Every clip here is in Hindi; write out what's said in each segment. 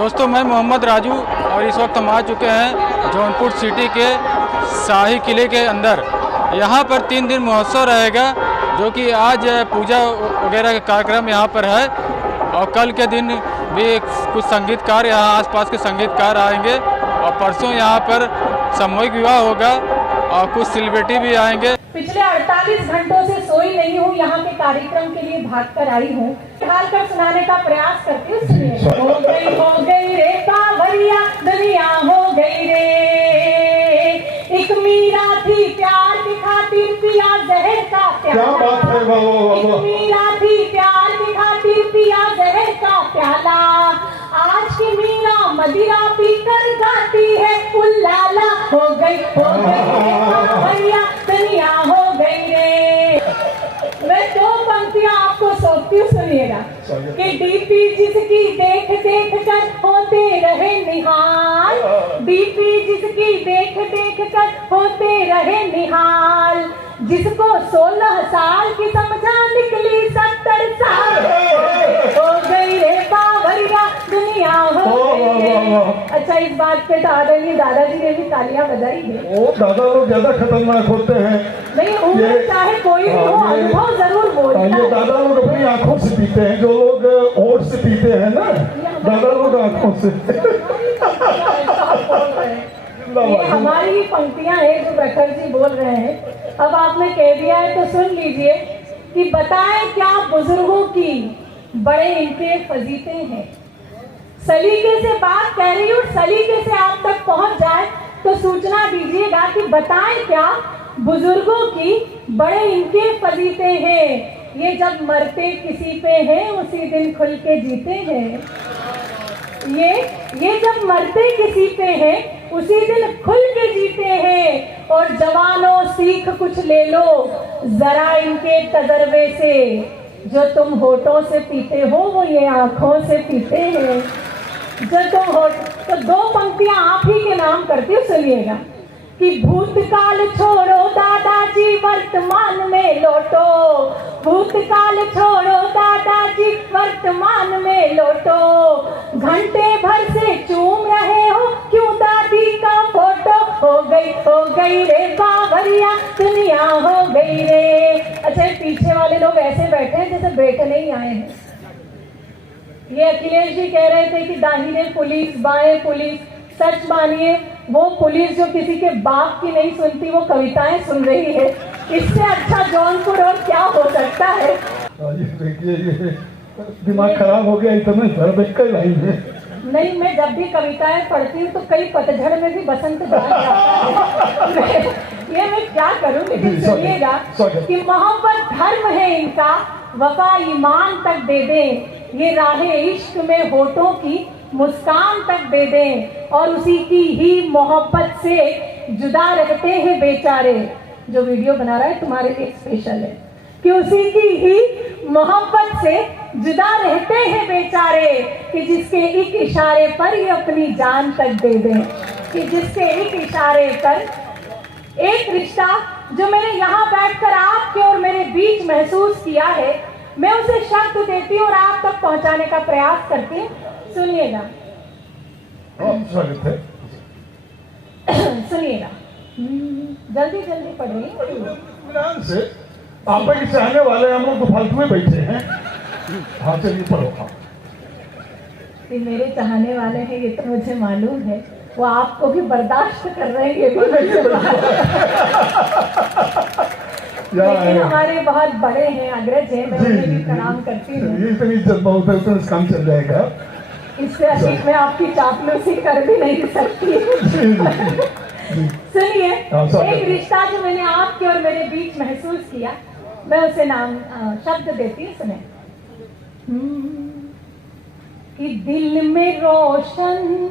दोस्तों मैं मोहम्मद राजू और इस वक्त हम आ चुके हैं जौनपुर सिटी के शाही किले के अंदर। यहाँ पर 3 दिन महोत्सव रहेगा, जो कि आज पूजा वगैरह का कार्यक्रम यहाँ पर है और कल के दिन भी कुछ संगीतकार यहाँ आसपास के संगीतकार आएंगे और परसों यहाँ पर सामूहिक विवाह होगा और कुछ सेलिब्रिटी भी आएंगे। पिछले 48 घंटों से सोई नहीं हूँ, यहाँ के कार्यक्रम के लिए भाग कर आई हूँ। हाल कर सुनाने का प्रयास करती हूँ। सुनिए। हो गई रे कांवरिया, दुनिया हो गई रे। एक मीरा थी प्यार की खातिर पिया जहर का प्याला। क्या बात है, वाह वाह वाह। एक मीरा थी प्यार की खातिर पिया जहर का प्याला। आज की मीरा मदिरा पीकर गाती है उल्लाला। हो गई रे कांवरिया, दुनिया हो गई रे। मैं 2 पंक्तियां आपको सौंपती हूँ, सुनिएगा। कि डीपी जिसकी देख देख कर होते रहे निहाल, डीपी जिसकी देख देख कर होते रहे निहाल, जिसको 16 साल की समझा निकली 70 साल। हो गई रे कांवरिया, दुनिया हो गई रे। अच्छा, इस बात पे दादाजी ने भी तालियां बजाई है। ओ दादा लोग ज्यादा खतरनाक होते हैं। नहीं, उम्र चाहे कोई भी हो, अनुभव जरूर बोलता है। ये दादा लोग अपनी आंखों से पीते हैं, जो लोग ओट से पीते हैं ना, दादा लोग आंखों से। ये हमारी ही पंक्तियां हैं जो प्रखर जी बोल रहे हैं। अब आपने कह दिया है तो सुन लीजिए कि बताएं क्या बुजुर्गों की बड़े इनके फजीते हैं। सलीके से बात कह रही हूँ, सलीके से आप तक पहुंच जाए तो सूचना दीजिएगा कि बताएं क्या बुजुर्गों की बड़े इनके फजीते हैं। ये जब मरते किसी पे हैं उसी दिन खुल के जीते हैं। ये जब मरते किसी पे हैं उसी दिन खुल के जीते हैं। और जवानों सीख कुछ ले लो जरा इनके तजर्बे से, जो तुम होठों से पीते हो वो ये आंखों से पीते हैं। जो तुम हो तो 2 पंक्तियां आप ही के नाम करती हूँ, सुनिएगा। कि भूतकाल छोड़ो दादाजी वर्तमान में लौटो, भूतकाल छोड़ो दादाजी वर्तमान में लौटो। घंटे भर से चूम रहे हो क्यों दादी का फोटो। हो गई रे कांवरिया, दुनिया हो गई रे। अच्छा, पीछे वाले लोग ऐसे बैठे हैं जैसे बैठने ही आए हैं। ये अखिलेश जी कह रहे थे कि दाहिने पुलिस बाएं पुलिस। सच मानिए, वो पुलिस जो किसी के बाप की नहीं सुनती वो कविताएं सुन रही है। इससे अच्छा जौनपुर और क्या हो सकता है। ये दिमाग खराब हो गया, इतने धड़ कर लाइन है। नहीं, मैं जब भी कविताएं पढ़ती हूँ तो कई पतझड़ में भी बसंत जाग जाता है। ये मैं क्या करूँ, लेकिन सुनिएगा कि मोहब्बत धर्म है इनका, वफा ईमान तक दे दें। ये राहे इश्क में होठों की मुस्कान तक दे दें और उसी की ही मोहब्बत से जुदा रहते हैं बेचारे। जो वीडियो बना रहा है तुम्हारे लिए स्पेशल है कि उसी की ही मोहब्बत से जुदा रहते हैं बेचारे, कि जिसके एक इशारे पर ये अपनी जान तक दे दें। कि जिसके एक इशारे पर एक रिश्ता जो मैंने यहाँ बैठकर आपके और मेरे बीच महसूस किया है, मैं उसे शब्द देती हूँ और आप तक पहुँचाने का प्रयास करती हूँ। सुनिएगा। स्वागत है। सुनिएगा, जल्दी जल्दी पढ़ रही ध्यान से। आप ही चाहने वाले हम लोग तो फालतू में बैठे हैं। हाँ चलिए पढ़ो। हाँ, कि मेरे चाहने वाले हैं ये तो मुझे मालूम है, वो आपको भी बर्दाश्त कर रहे हैं ये भी मुझे मालूम है। लेकिन हमारे बहुत बड़े हैं, अग्रज हैं, मैं उन्हें भी प्रणाम करती हूँ। इतनी इज्जत बहुत है, तो काम चल जाएगा। इससे अधिक मैं आपकी चापलूसी कर भी नहीं सकती। सुनिए, एक रिश्ता जो मैंने आपके और मेरे बीच महसूस किया, मैं उसे नाम शब्द देती हूँ, सुने। कि दिल में रोशन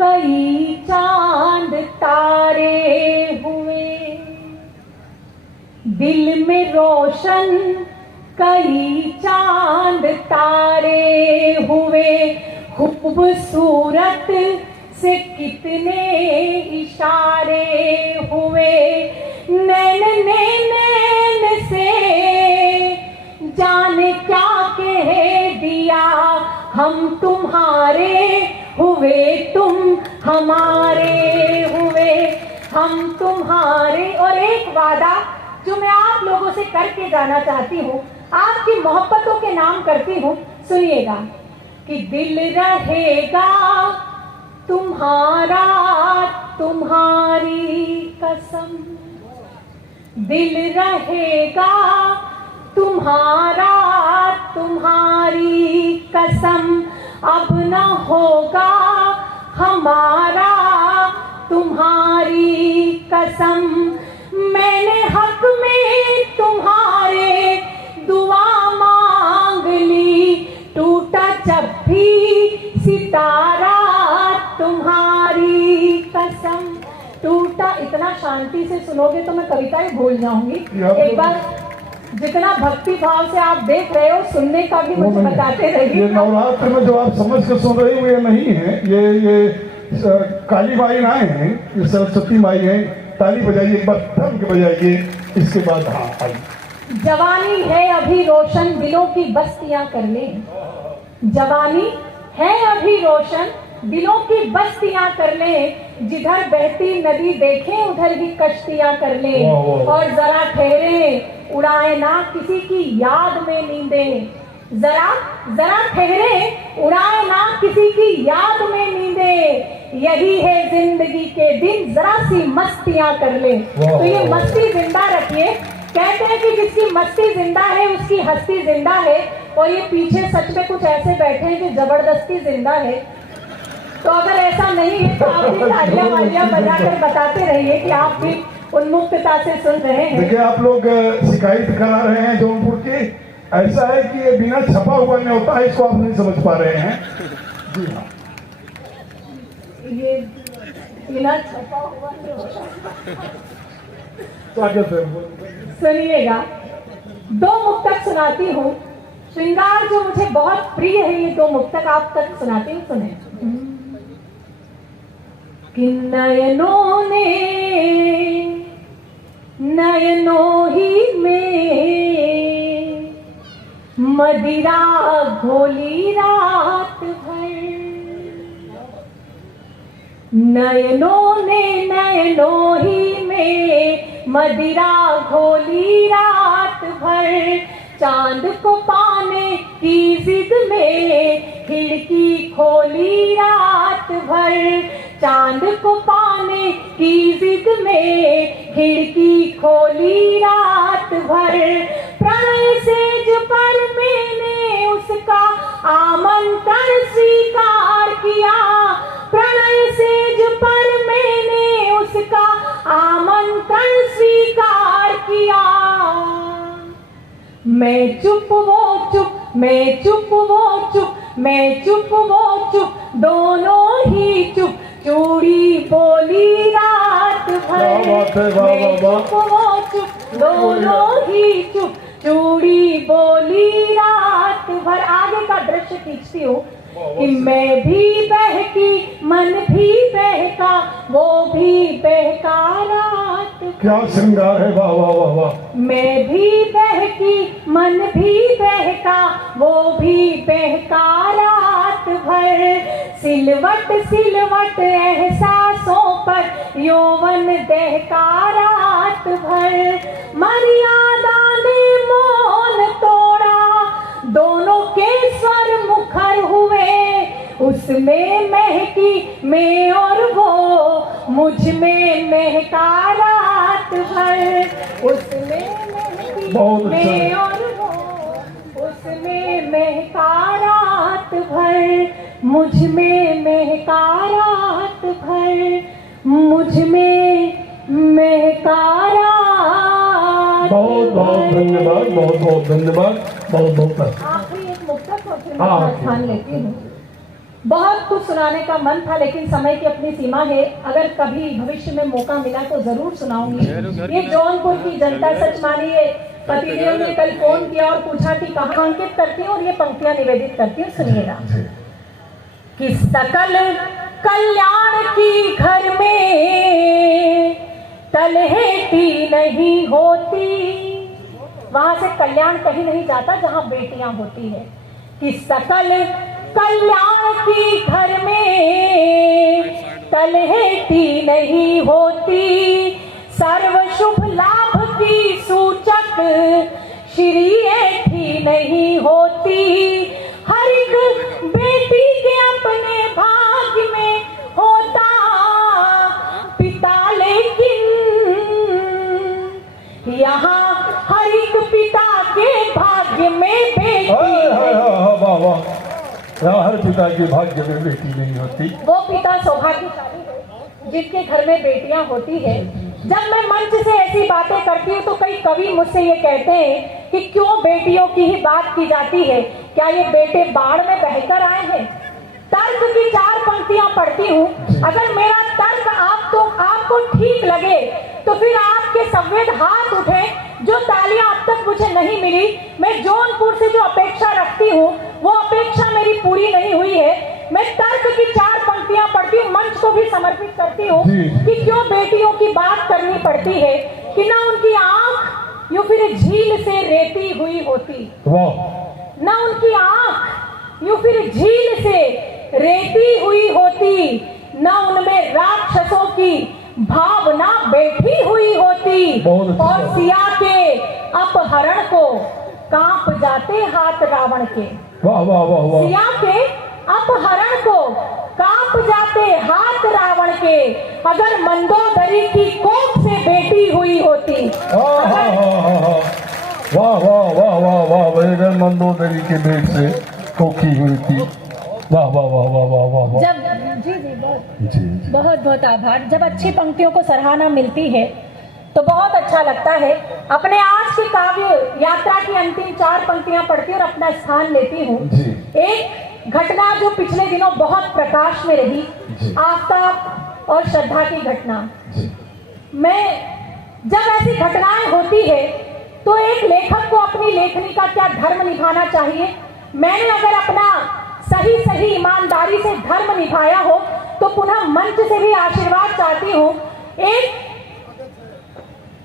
कई चांद तारे हुए, दिल में रोशन कई चांद तारे हुए, खूबसूरत से कितने इशारे हुए, नैन नैन से जाने क्या कह दिया हम तुम्हारे हुए तुम हमारे हुए हम तुम्हारे। और एक वादा जो मैं आप लोगों से करके जाना चाहती हूँ, आपकी मोहब्बतों के नाम करती हूँ, सुनिएगा कि दिल रहेगा तुम्हारा तुम्हारी कसम, दिल रहेगा तुम्हारा तुम्हारी कसम, अब न होगा हमारा तुम्हारी कसम। मैंने हक में तुम्हारे दुआ मांग ली, टूटा जब भी सितारा तुम्हारी कसम, टूटा। इतना शांति से सुनोगे तो मैं कविताएं भूल जाऊंगी। एक बार जितना भक्ति भाव से आप देख रहे हो, सुनने का भी मुझे बताते रहिए। ये नवरात्र में जो आप समझ के सुन रहे हो ये नहीं है, ये काली माई ना है, ये सरस्वती माई है। ताली बजाइए एक बार, थम के बजाइए, इसके बाद हाँ आइए। जवानी है अभी रोशन, दिलों की बस्तियां कर ले। जवानी है अभी रोशन, दिलों की बस्तियां कर ले। जिधर बहती नदी देखें उधर ही कश्तियां कर ले। और जरा ठहरे उड़ाए ना किसी की याद में नींदें, जरा जरा ठहरे उड़ाए ना किसी की याद में नींदें। यही है जिंदगी के दिन, जरा सी मस्तियां कर ले। तो ये मस्ती जिंदा रखिए। कहते हैं कि जिसकी मस्ती जिंदा है उसकी हस्ती जिंदा है। और ये पीछे सच में कुछ ऐसे बैठे हैं जो जबरदस्ती जिंदा है। तो अगर ऐसा नहीं है तो आप भी तालियां वालियां बजाकर बताते रहिए कि आप भी उन्मुक्तता से सुन रहे हैं। देखिए आप लोग शिकायत करा रहे हैं जौनपुर की, ऐसा है कि ये बिना छपा हुआ नहीं होता है, इसको आप नहीं समझ पा रहे हैं। जी हाँ, ये बिना छपा हुआ नहीं होता। स्वागत है। सुनिएगा, दो मुक्तक सुनाती हूँ। श्रृंगार जो मुझे बहुत प्रिय है, ये दो मुक्तक आप तक सुनाती हूँ, सुने। कि नयनों ने नयनों ही में मदिरा घोली रात भर, नयनों ने नयनों ही में मदिरा घोली रात भर। चांद को पाने की जिद में खिड़की खोली रात भर, चांद को पाने की जिद में खिड़की खोली रात भर। प्रणय सेज पर मैंने उसका आमंत्रण स्वीकार किया, प्रणय सेज पर मैंने उसका आमंत्रण स्वीकार किया। मैं चुप वो चुप, मैं चुप वो चुप, मैं चुप वो चुप, दोनों ही चुप, चूड़ी बोली रात भर। मैं चुप वो चुप, दोनों ही चुप, चूड़ी बोली रात भर। आगे का दृश्य खींचती हूँ कि मैं भी बहकी मन भी बहका, वो भी बहका रात भर। क्या श्रृंगार है, वाह वाह वाह वाह। मैं भी बहकी मन भी बहका, वो भी बहका रात भर। सिलवट सिलवट एहसासों पर यौवन दहका रात भर। मर्यादा ने मौन तोड़ा, दोनों के स्वर मुखर हुए, उसमें महकी मैं और वो मुझ में महका रात भर। उसमें महकी मैं और वो उसमें महका रात भर, मुझ में महका रात भर, मुझ में महका रात। बहुत बहुत धन्यवाद, बहुत बहुत धन्यवाद, बहुत बहुत। आखिरी एक मुक्तक और फिर मैं स्थान लेती हूँ। बहुत कुछ सुनाने का मन था लेकिन समय की अपनी सीमा है। अगर कभी भविष्य में मौका मिला तो जरूर सुनाऊंगी। ये जौनपुर की जनता, सच मानिए पतिदेव ने कल फोन किया और पूछा कि कहाँ अंकित करती हूँ और ये पंक्तियां निवेदित करती हूँ, सुनिएगा। कि सकल कल्याण की घर में तलहेटी नहीं होती, वहां से कल्याण कहीं नहीं जाता जहां बेटियां होती है। कि सकल कल्याण की घर में तलहेटी नहीं होती, सर्व शुभ लाभ की सूचक श्री ऐठी नहीं होती। हर एक बेटी के अपने भाग्य में होता पिता, लेकिन यहाँ हर एक पिता के भाग्य में बेटी है। वाह वाह, यहाँ हर पिता के भाग्य में बेटी नहीं होती। वो पिता सौभाग्यशाली है जिनके घर में बेटियां होती है। जब मैं मंच से ऐसी बातें करती हूँ तो कई कवि मुझसे ये कहते हैं कि क्यों बेटियों की ही बात की जाती है, क्या ये बेटे बाढ़ में बहकर आए हैं। तर्क की 4 पंक्तियां पढ़ती हूँ, अगर मेरा तर्क आपको ठीक लगे तो फिर आपके संवेद हाथ उठे। जो तालियां अब तक मुझे नहीं मिली, मैं जौनपुर से जो अपेक्षा रखती हूँ वो अपेक्षा मेरी पूरी नहीं हुई है। मैं तर्क की 4 पंक्तियां पढ़ती हूँ, मंच को भी समर्पित करती हूँ कि क्यों बेटियों की बात करनी पड़ती है, कि ना उनकी आंख यूं फिर झील से रेती हुई होती, ना उनकी आंख यूं फिर झील से रेती हुई होती, ना उनमें राक्षसों की भावना बैठी हुई होती, और सिया के अपहरण को कांप जाते हाथ रावण के। वाह वाह वाह वाह, सिया के अपहरण को कांप जाते हाथ रावण के, अगर मंदोदरी की कोख से बेटी हुई होती। वाह वाह वाह वाह वाह, अगर मंदोदरी के पेट से कोखी हुई थी। वाह वाह वाह वाह वाह वाह वाह। जब बहुत बहुत आभार। जब अच्छी पंक्तियों को सराहना मिलती है तो बहुत अच्छा लगता है। अपने आज की काव्य यात्रा की अंतिम 4 पंक्तियां पढ़ती हूँ और अपना स्थान लेती हूँ। एक घटना जो पिछले दिनों बहुत प्रकाश में रही, आफताब और श्रद्धा की घटना। मैं जब ऐसी घटनाएं होती है तो एक लेखक को अपनी लेखनी का क्या धर्म निभाना चाहिए। मैंने अगर अपना सही ईमानदारी से धर्म निभाया हो तो पुनः मंच से भी आशीर्वाद चाहती हूँ।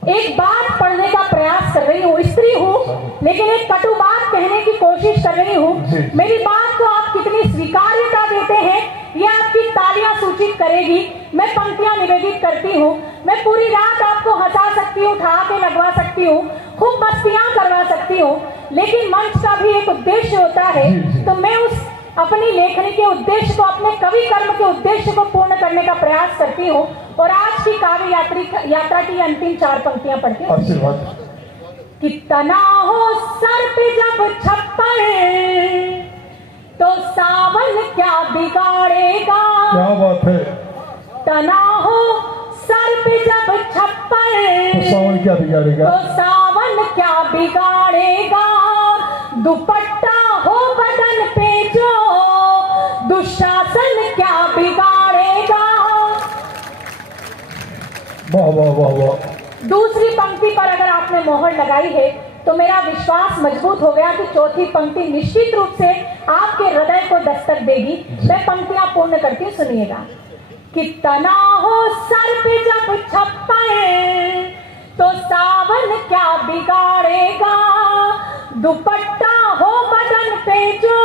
एक बात पढ़ने का प्रयास कर रही हूँ, स्त्री हूँ लेकिन एक कटु बात कहने की कोशिश कर रही हूँ। मेरी बात को आप कितनी स्वीकार्यता देते हैं ये आपकी तालियां सूचित करेगी। मैं पंक्तियां निवेदित करती हूँ। मैं पूरी रात आपको हंसा सकती हूँ, ठहा के लगवा सकती हूँ, खूब मस्तियां करवा सकती हूँ, लेकिन मंच का भी एक उद्देश्य होता है। तो मैं उस अपनी लेखनी के उद्देश्य को, अपने कवि कर्म के उद्देश्य को पूर्ण करने का प्रयास करती हूँ और आज की काव्य यात्रा की अंतिम 4 पंक्तियां पढ़ती हूँ। कि तना हो सर पे जब छप्पर तो सावन क्या बिगाड़ेगा। क्या बात है। तना हो सर पे जब छप्पर तो सावन क्या बिगाड़ेगा, तो सावन क्या बिगाड़ेगा। दुपट्टा हो बदन पे जो दुशासन क्या बिगाड़ेगा। वाह वाह वाह वाह। दूसरी पंक्ति पर अगर आपने मोहर लगाई है तो मेरा विश्वास मजबूत हो गया कि चौथी पंक्ति निश्चित रूप से आपके हृदय को दस्तक देगी। मैं पंक्तियां पूर्ण करती हूँ, सुनिएगा। कि तना हो सर पे जब छप्पर तो सावन क्या बिगाड़ेगा। दुपट्टा हो बदन पे जो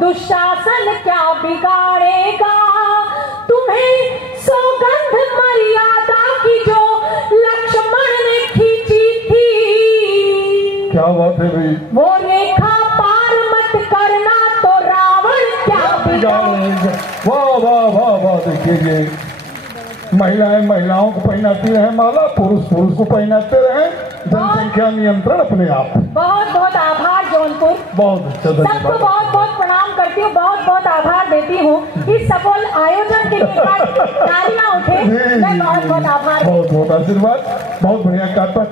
दुशासन क्या बिगाड़ेगा। तुम्हें सौगंध मर्यादा की जो लक्ष्मण ने खींची थी, क्या बात है भाई। वो रेखा पार मत करना तो रावण क्या बिगाड़ेगा। वाह वाह वाह वाह। देखिए ये महिलाओं को पहनाती रहे माला, पुरुष को पहनाते रहे। जनसंख्या नियंत्रण अपने आप। बहुत बहुत आभार जौनपुर। बहुत अच्छा, सबको बहुत बहुत प्रणाम करती हूँ, बहुत बहुत आभार देती हूँ इस सफल आयोजन के लिए। तालियां उठे। मैं बहुत बहुत आभार। बहुत बहुत आशीर्वाद। बहुत बढ़िया कार्य।